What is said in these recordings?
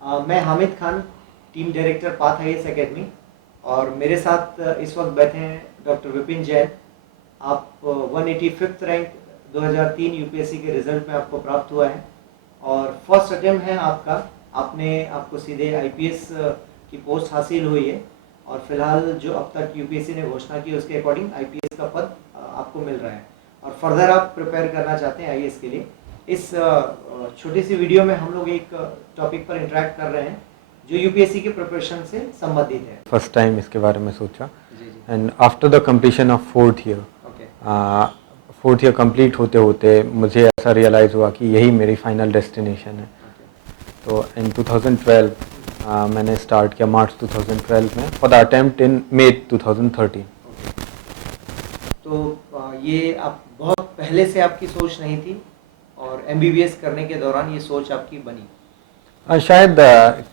मैं Hamid Khan, team director path IAS academy, और मेरे साथ इस वक्त बैठे हैं डॉक्टर विपिन जैन। आप 185th रैंक 2003 यूपीएससी के रिजल्ट में आपको प्राप्त हुआ है और फर्स्ट अटेम्प्ट है आपका। आपको सीधे आईपीएस की पोस्ट हासिल हुई है और फिलहाल जो अब तक यूपीएससी ने घोषणा की उसके अकॉर्डिंग आईपीएस का पद आपको मिल रहा है और फर्दर आप प्रिपेयर करना चाहते हैं आईएएस के लिए। इस छोटी सी वीडियो में हम लोग एक टॉपिक पर इंटरेक्ट कर रहे हैं जो यूपीएससी के प्रिपरेशन से संबंधित है। फर्स्ट टाइम इसके बारे में सोचा and after the completion of fourth year complete होते होते मुझे ऐसा रियलाइज़ हुआ कि यही मेरी फाइनल डेस्टिनेशन है। तो इन 2012 मैंने स्टार्ट किया, मार्च 2012 में, फॉर द अटेम्प्ट इन मई 2013। तो ये आप बहुत पहले से आपकी सोच नहीं थी और एमबीबीएस करने के दौरान ये सोच आपकी बनी? शायद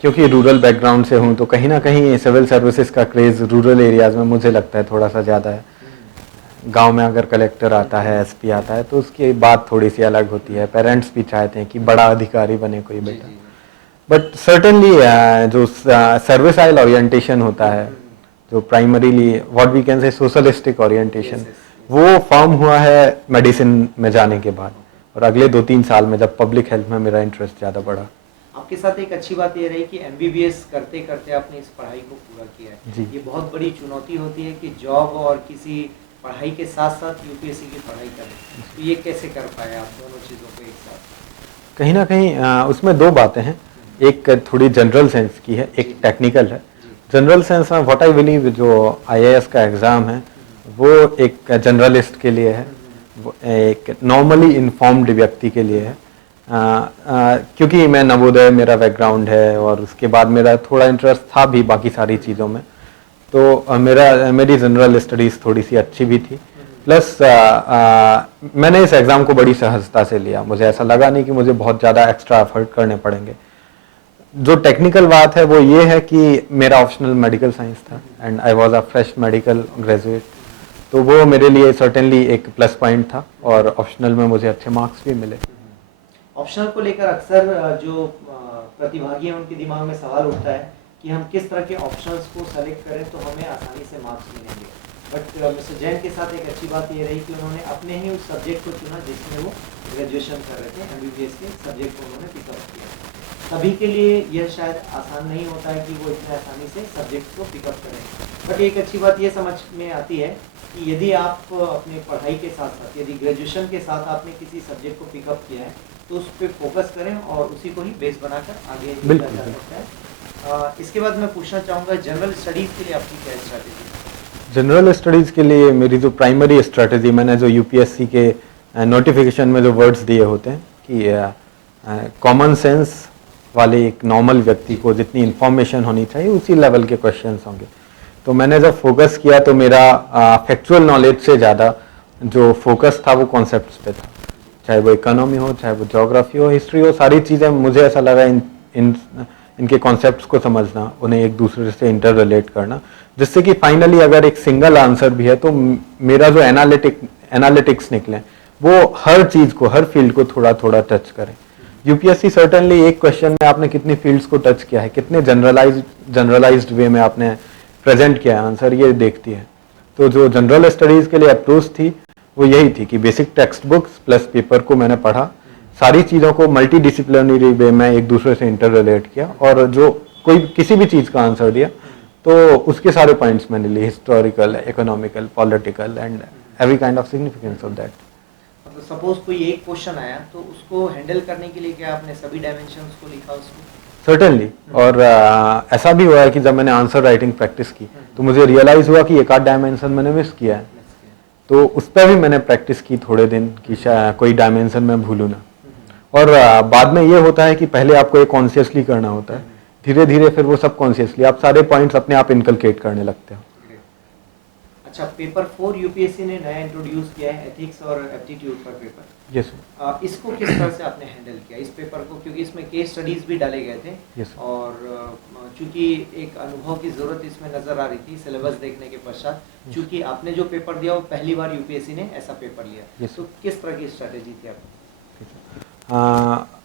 क्योंकि रूरल बैकग्राउंड से हूँ तो कहीं ना कहीं सिविल सर्विसेज का क्रेज़ रूरल एरियाज़ में मुझे लगता है थोड़ा सा ज़्यादा है। गांव में अगर कलेक्टर आता है, एसपी आता है तो उसकी बात थोड़ी सी अलग होती है। पेरेंट्स भी चाहते हैं कि बड़ा अधिकारी बने कोई बेटा। बट सर्टेनली जो सर्विसाइल ओरिएंटेशन होता है, जो primarily what we can say socialistic orientation, वो फॉर्म हुआ है मेडिसिन में जाने के बाद और अगले 2-3 साल में जब पब्लिक हेल्थ में मेरा इंटरेस्ट ज़्यादा बढ़ा। आपके साथ एक अच्छी बात ये रही कि एमबीबीएस करते करते आपने इस पढ़ाई को पूरा किया है जी। ये बहुत बड़ी चुनौती होती है कि जॉब और किसी पढ़ाई के साथ साथ यूपीएससी की पढ़ाई करें, तो ये कैसे कर पाए आप दोनों चीज़ों को एक साथ? कहीं ना कहीं उसमें दो बातें हैं, एक थोड़ी जनरल सेंस की है, एक टेक्निकल है। जनरल सेंस में व्हाट आई बिलीव जो आईएएस का एग्ज़ाम है वो एक जनरलिस्ट के लिए है, एक नॉर्मली इन्फॉर्म्ड व्यक्ति के लिए है। क्योंकि मैं नवोदय मेरा बैकग्राउंड है और उसके बाद मेरा थोड़ा इंटरेस्ट था भी बाकी सारी चीज़ों में, तो मेरी जनरल स्टडीज़ थोड़ी सी अच्छी भी थी। प्लस मैंने इस एग्ज़ाम को बड़ी सहजता से लिया। मुझे ऐसा लगा नहीं कि मुझे बहुत ज़्यादा एक्स्ट्रा एफर्ट करने पड़ेंगे। जो टेक्निकल बात है वो ये है कि मेरा ऑप्शनल मेडिकल साइंस था and I was a fresh medical graduate, तो वो मेरे लिए सर्टेनली एक प्लस पॉइंट था और ऑप्शनल में मुझे अच्छे मार्क्स भी मिले। ऑप्शनल को लेकर अक्सर जो प्रतिभागी हैं उनके दिमाग में सवाल उठता है कि हम किस तरह के ऑप्शंस को सेलेक्ट करें तो हमें आसानी से मार्क्स मिलेंगे। बट मिस्टर जैन के साथ एक अच्छी बात ये रही कि उन्होंने अपने ही उस सब्जेक्ट को चुना जिसमें वो ग्रेजुएशन कर रहे थे, एमबीबीएस के सब्जेक्ट को उन्होंने पिकअप किया। सभी के लिए यह शायद आसान नहीं होता है कि वो इतने आसानी से सब्जेक्ट को पिकअप करें। बट एक अच्छी बात ये समझ में आती है कि यदि आप अपनी पढ़ाई के साथ साथ, यदि ग्रेजुएशन के साथ आपने किसी सब्जेक्ट को पिकअप किया है तो उस पर फोकस करें और उसी को ही बेस बनाकर आगे बढ़ा जा सकता है। इसके बाद मैं पूछना चाहूँगा जनरल स्टडीज़ के लिए आपकी क्या स्ट्रैटेजी? जनरल स्टडीज़ के लिए मेरी जो प्राइमरी स्ट्रैटेजी, मैंने जो यूपीएससी के नोटिफिकेशन में जो वर्ड्स दिए होते हैं कि कॉमन सेंस वाले एक नॉर्मल व्यक्ति को जितनी इन्फॉर्मेशन होनी चाहिए उसी लेवल के क्वेश्चंस होंगे। तो मैंने जब फोकस किया तो मेरा फैक्चुअल नॉलेज से ज़्यादा जो फोकस था वो कॉन्सेप्ट्स पे था, चाहे वो इकोनॉमी हो, चाहे वो ज्योग्राफी हो, हिस्ट्री हो, सारी चीज़ें मुझे ऐसा लगा इनके कॉन्सेप्ट्स को समझना, उन्हें एक दूसरे से इंटर रिलेट करना, जिससे कि फाइनली अगर एक सिंगल आंसर भी है तो मेरा जो एनालिटिक्स निकले वो हर चीज़ को, हर फील्ड को थोड़ा थोड़ा टच करें। यूपीएससी सर्टेनली एक क्वेश्चन में आपने कितनी फील्ड्स को टच किया है, कितने जनरलाइज्ड वे में आपने प्रेजेंट किया है आंसर, ये देखती है। तो जो जनरल स्टडीज़ के लिए अप्रोच थी वो यही थी कि basic text books plus paper को मैंने पढ़ा, सारी चीज़ों को मल्टी डिसिप्लिनरी वे में एक दूसरे से इंटर रिलेट किया और जो कोई किसी भी चीज़ का आंसर दिया तो उसके सारे पॉइंट्स मैंने लिए, historical, economical, political and every kind of significance of that. मतलब सपोज कोई एक क्वेश्चन आया तो उसको हैंडल करने के लिए क्या आपने सभी डायमेंशंस को लिखा उसको? सर्टेनली। और ऐसा भी हुआ है कि जब मैंने आंसर राइटिंग प्रैक्टिस की तो मुझे रियलाइज़ हुआ कि एक आध डायमेंशन मैंने मिस किया है, तो उस पर भी मैंने प्रैक्टिस की थोड़े दिन कि कोई डायमेंशन मैं भूलूँ ना। और बाद में ये होता है कि पहले आपको ये कॉन्शियसली करना होता है, धीरे धीरे फिर वो सब कॉन्शियसली आप सारे पॉइंट्स अपने आप इनकलकेट करने लगते हो। अच्छा, पेपर 4 यूपीएससी ने नया इंट्रोड्यूस किया है, एथिक्स और एप्टीट्यूड का पेपर। यस। इसको किस तरह से आपने हैंडल किया इस पेपर को, क्योंकि इसमें केस स्टडीज भी डाले गए थे? yes. और चूंकि एक अनुभव की जरूरत इसमें नजर आ रही थी सिलेबस देखने के पश्चात, चूंकि आपने जो पेपर दिया वो पहली बार यूपीएससी ने ऐसा पेपर लिया, yes. तो किस तरह की स्ट्रेटेजी थी आपकी?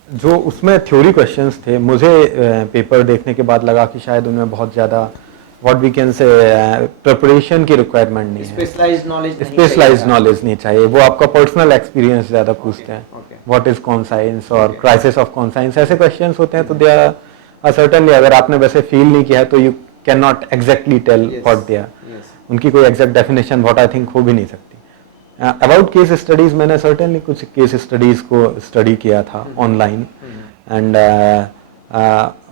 जो उसमें थ्योरी क्वेश्चंस थे, मुझे पेपर देखने के बाद लगा कि शायद उनमें बहुत ज़्यादा what we can say preparation की रिक्वायरमेंट नहीं है, स्पेशलाइज्ड नॉलेज नहीं चाहिए, वो आपका पर्सनल एक्सपीरियंस ज़्यादा पूछते हैं, व्हाट इज कॉन्साइंस और क्राइसिस ऑफ कॉन्साइंस, ऐसे क्वेश्चंस होते हैं। तो दे आर सर्टेनली, अगर आपने वैसे फील नहीं किया है तो you can not exactly tell what they are, उनकी कोई exact definition what I think हो भी नहीं सकती। अबाउट केस स्टडीज, मैंने सर्टेनली कुछ केस स्टडीज को स्टडी किया था online, and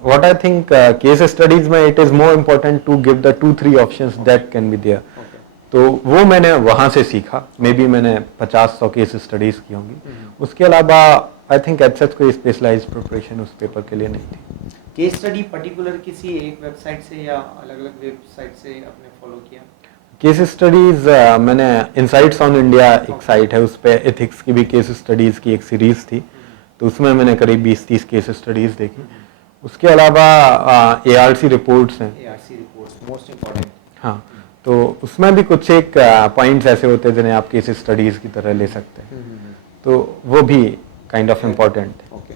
what I think case studies में it is more important to give the 2-3 options that can be there. तो वो मैंने वहां से सीखा, मे बी मैंने 50-100 केस स्टडीज की होंगी, उसके अलावा आई थिंक एज सच कोई स्पेशलाइज्ड प्रिपरेशन उस पेपर के लिए नहीं थी। केस स्टडी पर्टिकुलर किसी एक वेबसाइट से या अलग-अलग वेबसाइट से आपने फॉलो किया? केस स्टडीज मैंने इनसाइट्स ऑन इंडिया एक साइट है, उस पे एथिक्स की भी केस स्टडीज की एक सीरीज थी, तो उसमें मैंने करीब 20-30 केस स्टडीज देखी। उसके अलावा ARC रिपोर्ट्स हैं, ARC रिपोर्ट्स मोस्ट इम्पोर्टेंट, हाँ, तो उसमें भी कुछ एक पॉइंट्स ऐसे होते हैं जिन्हें आप केस स्टडीज की तरह ले सकते हैं, तो वो भी काइंड ऑफ इम्पोर्टेंट है। ओके,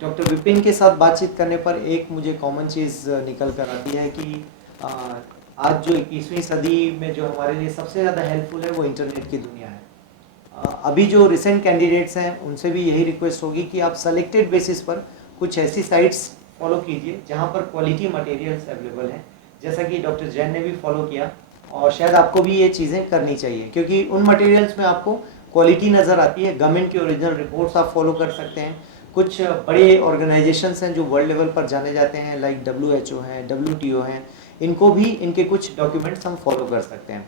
डॉक्टर विपिन के साथ बातचीत करने पर एक मुझे कॉमन चीज़ निकल कर आती है कि आज जो 21वीं सदी में जो हमारे लिए सबसे ज़्यादा हेल्पफुल है वो इंटरनेट की दुनिया है। अभी जो रिसेंट कैंडिडेट्स हैं उनसे भी यही रिक्वेस्ट होगी कि आप सेलेक्टेड बेसिस पर कुछ ऐसी साइट्स फॉलो कीजिए जहाँ पर क्वालिटी मटेरियल्स अवेलेबल हैं, जैसा कि डॉक्टर जैन ने भी फॉलो किया, और शायद आपको भी ये चीज़ें करनी चाहिए, क्योंकि उन मटेरियल्स में आपको क्वालिटी नज़र आती है। गवर्नमेंट की ओरिजिनल रिपोर्ट्स आप फॉलो कर सकते हैं, कुछ बड़े ऑर्गेनाइजेशंस हैं जो वर्ल्ड लेवल पर जाने जाते हैं, लाइक WHO हैं, WTO हैं, इनको भी इनके कुछ डॉक्यूमेंट्स हम फॉलो कर सकते हैं।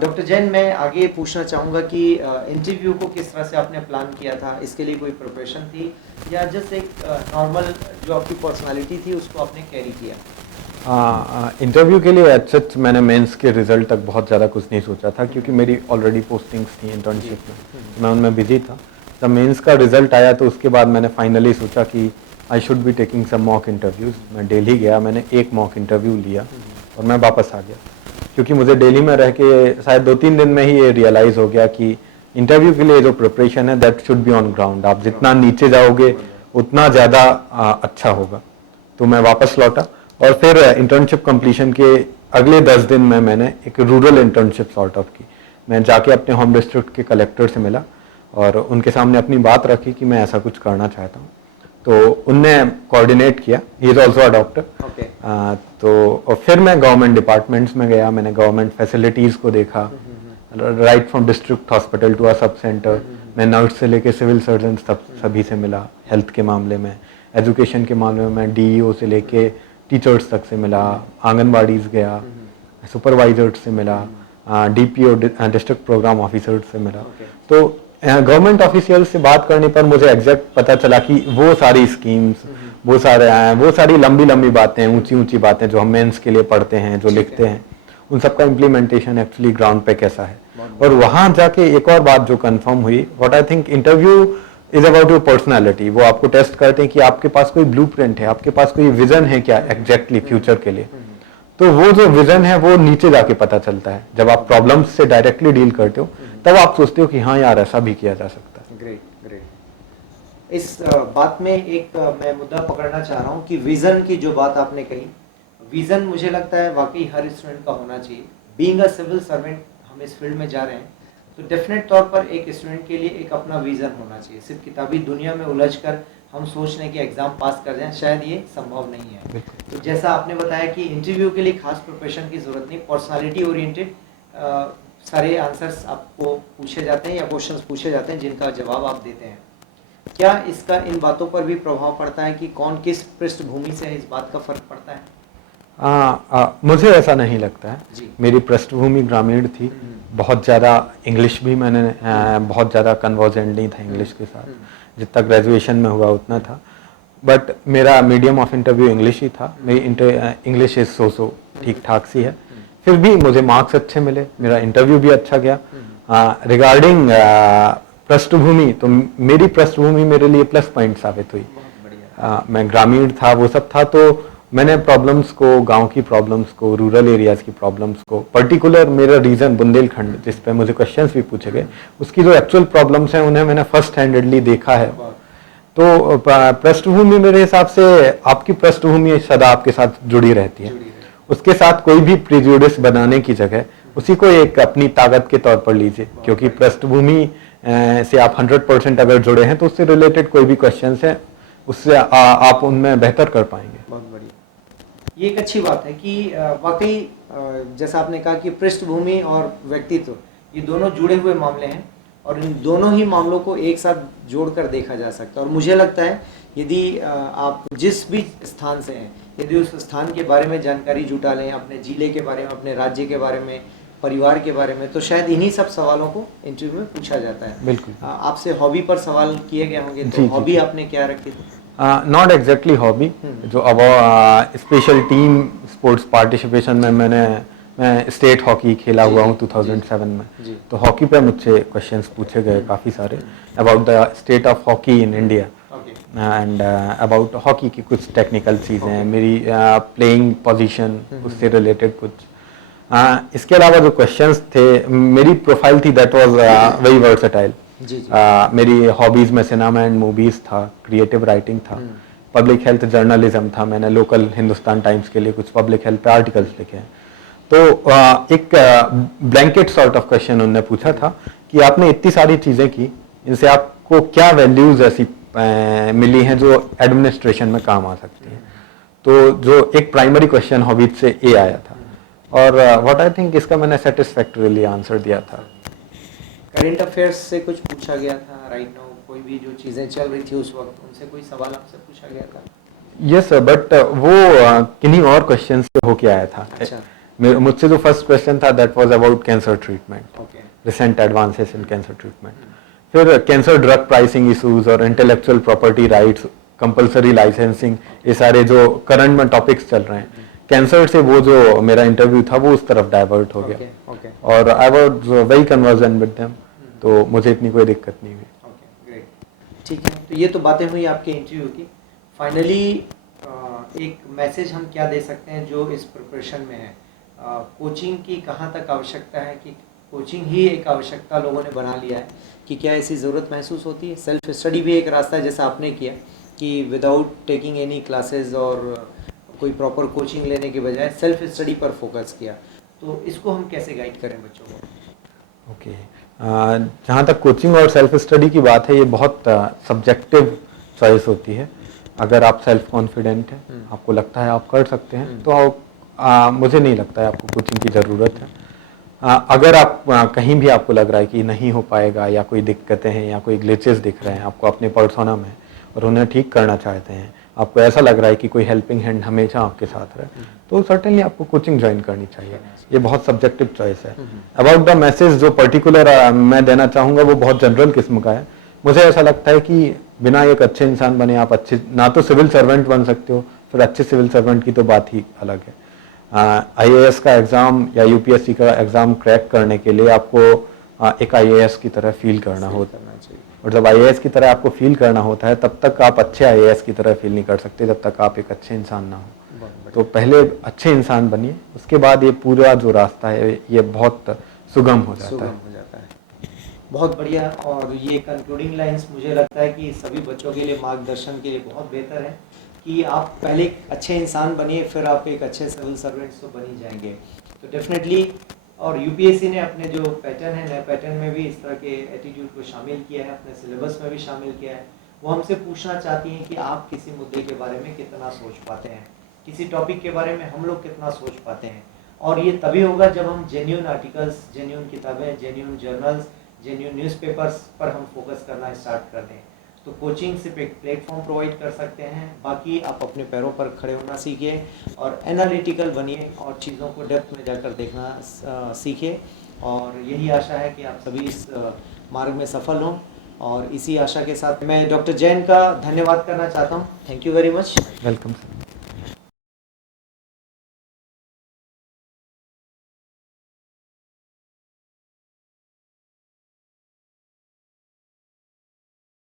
डॉक्टर जैन, मैं आगे पूछना चाहूँगा कि इंटरव्यू को किस तरह से आपने प्लान किया था? इसके लिए कोई प्रिपरेशन थी या जस्ट एक नॉर्मल जो आपकी पर्सनालिटी थी उसको आपने कैरी किया? इंटरव्यू के लिए सच मैंने मेंस के रिजल्ट तक बहुत ज़्यादा कुछ नहीं सोचा था, क्योंकि मेरी ऑलरेडी पोस्टिंग्स थी इंटर्नशिप में, मैं उनमें बिजी था। जब मेंस का रिजल्ट आया तो उसके बाद मैंने फाइनली सोचा कि I should be taking some mock interviews. मैं दिल्ली गया, मैंने एक मॉक इंटरव्यू लिया और मैं वापस आ गया, क्योंकि मुझे दिल्ली में रह के शायद 2-3 दिन में ही ये रियलाइज़ हो गया कि इंटरव्यू के लिए जो प्रिपरेशन है that should be on ground. आप जितना नीचे जाओगे उतना ज़्यादा अच्छा होगा। तो मैं वापस लौटा और फिर इंटर्नशिप कंप्लीशन के अगले 10 दिन में मैंने एक रूरल इंटर्नशिप सॉर्ट ऑफ की। मैं जाके अपने होम डिस्ट्रिक्ट के कलेक्टर से मिला और उनके सामने अपनी बात रखी कि मैं ऐसा कुछ करना चाहता हूँ, तो उनने कोऑर्डिनेट किया। He is also a doctor. तो और फिर मैं गवर्नमेंट डिपार्टमेंट्स में गया, मैंने गवर्नमेंट फैसिलिटीज़ को देखा, right from district hospital to a sub centre. मैं नर्स से लेके सिविल सर्जन सभी से मिला, हेल्थ के मामले में, एजुकेशन के मामले में मैं DEO से लेके टीचर्स तक से मिला, आंगनबाड़ीज़ गया, सुपरवाइजर्स से मिला, DPO डिस्ट्रिक्ट प्रोग्राम ऑफिसर्स से मिला। तो गवर्नमेंट ऑफिशियल्स से बात करने पर मुझे एग्जैक्ट पता चला कि वो सारी स्कीम्स, वो सारी लंबी लंबी बातें, ऊंची ऊंची बातें जो हम मेंस के लिए पढ़ते हैं, जो लिखते हैं, उन सबका इम्प्लीमेंटेशन एक्चुअली ग्राउंड पे कैसा है। और वहाँ जाके एक और बात जो कंफर्म हुई, what I think interview is about your personality. वो आपको टेस्ट करते हैं कि आपके पास कोई ब्लूप्रिंट है, आपके पास कोई विजन है क्या एग्जैक्टली फ्यूचर के लिए। तो वो जो विजन है वो नीचे जाके पता चलता है। जब आप प्रॉब्लम्स से डायरेक्टली डील करते हो तब आप सोचते हो कि हाँ यार ऐसा भी किया जा सकता है। Great great. इस बात में एक मैं मुद्दा पकड़ना चाह रहा हूँ कि विजन की जो बात आपने कही, विजन मुझे लगता है वाकई हर स्टूडेंट का होना चाहिए। बीइंग अ सिविल सर्वेंट हम इस फील्ड में जा रहे हैं तो डेफिनेट तौर पर एक स्टूडेंट के लिए एक अपना विजन होना चाहिए। सिर्फ किताबी दुनिया में उलझकर हम सोच लें कि एग्जाम पास कर जाएं, शायद ये संभव नहीं है। तो जैसा आपने बताया कि इंटरव्यू के लिए खास प्रिपरेशन की जरूरत नहीं, पर्सनालिटी ओरिएंटेड सारे आंसर्स आपको पूछे जाते हैं या क्वेश्चंस पूछे जाते हैं जिनका जवाब आप देते हैं। क्या इसका इन बातों पर भी प्रभाव पड़ता है कि कौन किस पृष्ठभूमि से है, इस बात का फर्क पड़ता है? मुझे ऐसा नहीं लगता है। मेरी पृष्ठभूमि ग्रामीण थी, बहुत ज़्यादा इंग्लिश भी मैंने बहुत ज़्यादा कन्वर्जेंट नहीं था इंग्लिश के साथ, जितना ग्रेजुएशन में हुआ उतना था। बट मेरा मीडियम ऑफ इंटरव्यू इंग्लिश ही था। मेरी इंग्लिश इज सो ठीक ठाक सी है, फिर भी मुझे मार्क्स अच्छे मिले, मेरा इंटरव्यू भी अच्छा गया। रिगार्डिंग पृष्ठभूमि, तो मेरी पृष्ठभूमि मेरे लिए प्लस पॉइंट साबित हुई। मैं ग्रामीण था, वो सब था, तो मैंने प्रॉब्लम्स को, गांव की प्रॉब्लम्स को, रूरल एरियाज की प्रॉब्लम्स को, पर्टिकुलर मेरा रीजन बुंदेलखंड जिस पे मुझे क्वेश्चंस भी पूछे गए, उसकी जो एक्चुअल प्रॉब्लम्स हैं उन्हें मैंने फर्स्ट हैंडेडली देखा है। तो पृष्ठभूमि मेरे हिसाब से आपकी पृष्ठभूमि सदा आपके साथ जुड़ी रहती है, उसके साथ कोई भी प्रिजुडिस बनाने की जगह उसी को एक अपनी ताकत के तौर पर लीजिए, क्योंकि पृष्ठभूमि से आप 100% अगर जुड़े हैं तो उससे रिलेटेड कोई भी क्वेश्चंस हैं उससे आप उनमें बेहतर कर पाएंगे। बहुत बढ़िया, ये एक अच्छी बात है कि वाकई जैसा आपने कहा कि पृष्ठभूमि और व्यक्तित्व ये दोनों जुड़े हुए मामले हैं और इन दोनों ही मामलों को एक साथ जोड़कर देखा जा सकता है। और मुझे लगता है यदि आप जिस भी स्थान से हैं, यदि उस स्थान के बारे में जानकारी जुटा लें, अपने जिले के बारे में, अपने राज्य के बारे में, परिवार के बारे में, तो शायद इन्हीं सब सवालों को इंटरव्यू में पूछा जाता है। बिल्कुल। आपसे हॉबी पर सवाल किए गए होंगे, तो हॉबी आपने क्या रखी थी? नॉट एग्जैक्टली हॉबी, जो अब स्पेशल टीम स्पोर्ट्स पार्टिसिपेशन में मैं स्टेट हॉकी खेला हुआ हूँ 2007 में, तो हॉकी पे मुझसे क्वेश्चंस पूछे गए काफ़ी सारे about the state of hockey in India and about hockey की कुछ टेक्निकल चीज़ें, मेरी प्लेइंग पोजीशन उससे रिलेटेड कुछ। इसके अलावा जो क्वेश्चंस थे, मेरी प्रोफाइल थी दैट वाज वेरी वर्सेटाइल। मेरी हॉबीज में सिनेमा एंड मूवीज था, क्रिएटिव राइटिंग था, पब्लिक हेल्थ जर्नलिज्म था, मैंने लोकल हिंदुस्तान टाइम्स के लिए कुछ पब्लिक हेल्थ पे आर्टिकल्स लिखे हैं। तो एक ब्लैंकेट सॉर्ट ऑफ क्वेश्चन उन्होंने पूछा था कि आपने इतनी सारी चीज़ें की, इनसे आपको क्या वैल्यूज ऐसी मिली हैं जो एडमिनिस्ट्रेशन में काम आ सकती हैं। तो जो एक प्राइमरी क्वेश्चन हॉबीज से ए आया था और व्हाट आई थिंक इसका मैंने सेटिस्फैक्टरीली आंसर दिया था। करंट अफेयर्स से कुछ पूछा गया था राइट नाउ, कोई भी जो चीज़ें चल रही थी उस वक्त, उनसे कोई सवाल आपसे पूछा गया था? यस सर, बट वो किन्हीं और क्वेश्चन से होके आया था। अच्छा। मुझसे जो फर्स्ट क्वेश्चन था that was about cancer treatment, okay, recent advances in cancer treatment. फिर कैंसर ड्रग प्राइसिंग इशूज और intellectual property rights, compulsory licensing, ये सारे जो करंट में टॉपिक्स चल रहे हैं, कैंसर से वो जो मेरा इंटरव्यू था वो उस तरफ डाइवर्ट हो गया। ओके, और I was very convergent with them, तो मुझे इतनी कोई दिक्कत नहीं हुई। ओके, ग्रेट, ठीक है। तो ये तो बातें हुई आपके इंटरव्यू की। फाइनली एक मैसेज हम क्या दे सकते हैं जो इस प्रिपरेशन में है? कोचिंग की कहाँ तक आवश्यकता है कि कोचिंग ही एक आवश्यकता लोगों ने बना लिया है कि क्या ऐसी ज़रूरत महसूस होती है? सेल्फ स्टडी भी एक रास्ता है जैसा आपने किया कि विदाउट टेकिंग एनी क्लासेस और कोई प्रॉपर कोचिंग लेने के बजाय सेल्फ स्टडी पर फोकस किया, तो इसको हम कैसे गाइड करें बच्चों को? ओके, जहाँ तक कोचिंग और सेल्फ स्टडी की बात है, ये बहुत सब्जेक्टिव चॉइस होती है। अगर आप सेल्फ कॉन्फिडेंट हैं, आपको लगता है आप कर सकते हैं, तो मुझे नहीं लगता है आपको कोचिंग की ज़रूरत है। अगर आप कहीं भी आपको लग रहा है कि नहीं हो पाएगा या कोई दिक्कतें हैं या कोई ग्लिचेस दिख रहे हैं आपको अपने पर्सोना में और उन्हें ठीक करना चाहते हैं, आपको ऐसा लग रहा है कि कोई हेल्पिंग हैंड हमेशा आपके साथ रहे, तो सर्टेनली आपको कोचिंग ज्वाइन करनी चाहिए। ये बहुत सब्जेक्टिव चॉइस है। अबाउट द मैसेज जो पर्टिकुलर मैं देना चाहूँगा वो बहुत जनरल किस्म का है। मुझे ऐसा लगता है कि बिना एक अच्छे इंसान बने आप अच्छे ना तो सिविल सर्वेंट बन सकते हो, फिर अच्छे सिविल सर्वेंट की तो बात ही अलग है। IAS का एग्ज़ाम या UPSC का एग्ज़ाम क्रैक करने के लिए आपको एक IAS की तरह फील करना होता है, और जब IAS की तरह आपको फील करना होता है तब तक आप अच्छे IAS की तरह फील नहीं कर सकते जब तक आप एक अच्छे इंसान ना हो। तो पहले अच्छे इंसान बनिए, उसके बाद ये पूरा जो रास्ता है ये बहुत सुगम हो जाता है। बहुत बढ़िया। और ये कंक्लूडिंग लाइंस मुझे लगता है कि सभी बच्चों के लिए मार्गदर्शन के लिए बहुत बेहतर है कि आप पहले एक अच्छे इंसान बनिए, फिर आप एक अच्छे सिविल सर्वेंट्स तो बन ही जाएंगे। तो डेफिनेटली, और UPSC ने अपने जो पैटर्न है, नए पैटर्न में भी इस तरह के एटीट्यूड को शामिल किया है, अपने सिलेबस में भी शामिल किया है। वो हमसे पूछना चाहती हैं कि आप किसी मुद्दे के बारे में कितना सोच पाते हैं, किसी टॉपिक के बारे में हम लोग कितना सोच पाते हैं। और ये तभी होगा जब हम जेन्युइन आर्टिकल्स, जेन्युइन किताबें, जेन्युइन जर्नल्स, जेन्युइन न्यूज़पेपर्स पर हम फोकस करना स्टार्ट कर दें। तो कोचिंग सिर्फ एक प्लेटफॉर्म प्रोवाइड कर सकते हैं, बाकी आप अपने पैरों पर खड़े होना सीखिए और एनालिटिकल बनिए और चीज़ों को डेप्थ में जाकर देखना सीखिए। और यही आशा है कि आप सभी इस मार्ग में सफल हों। और इसी आशा के साथ मैं डॉक्टर जैन का धन्यवाद करना चाहता हूँ। Thank you very much. Welcome.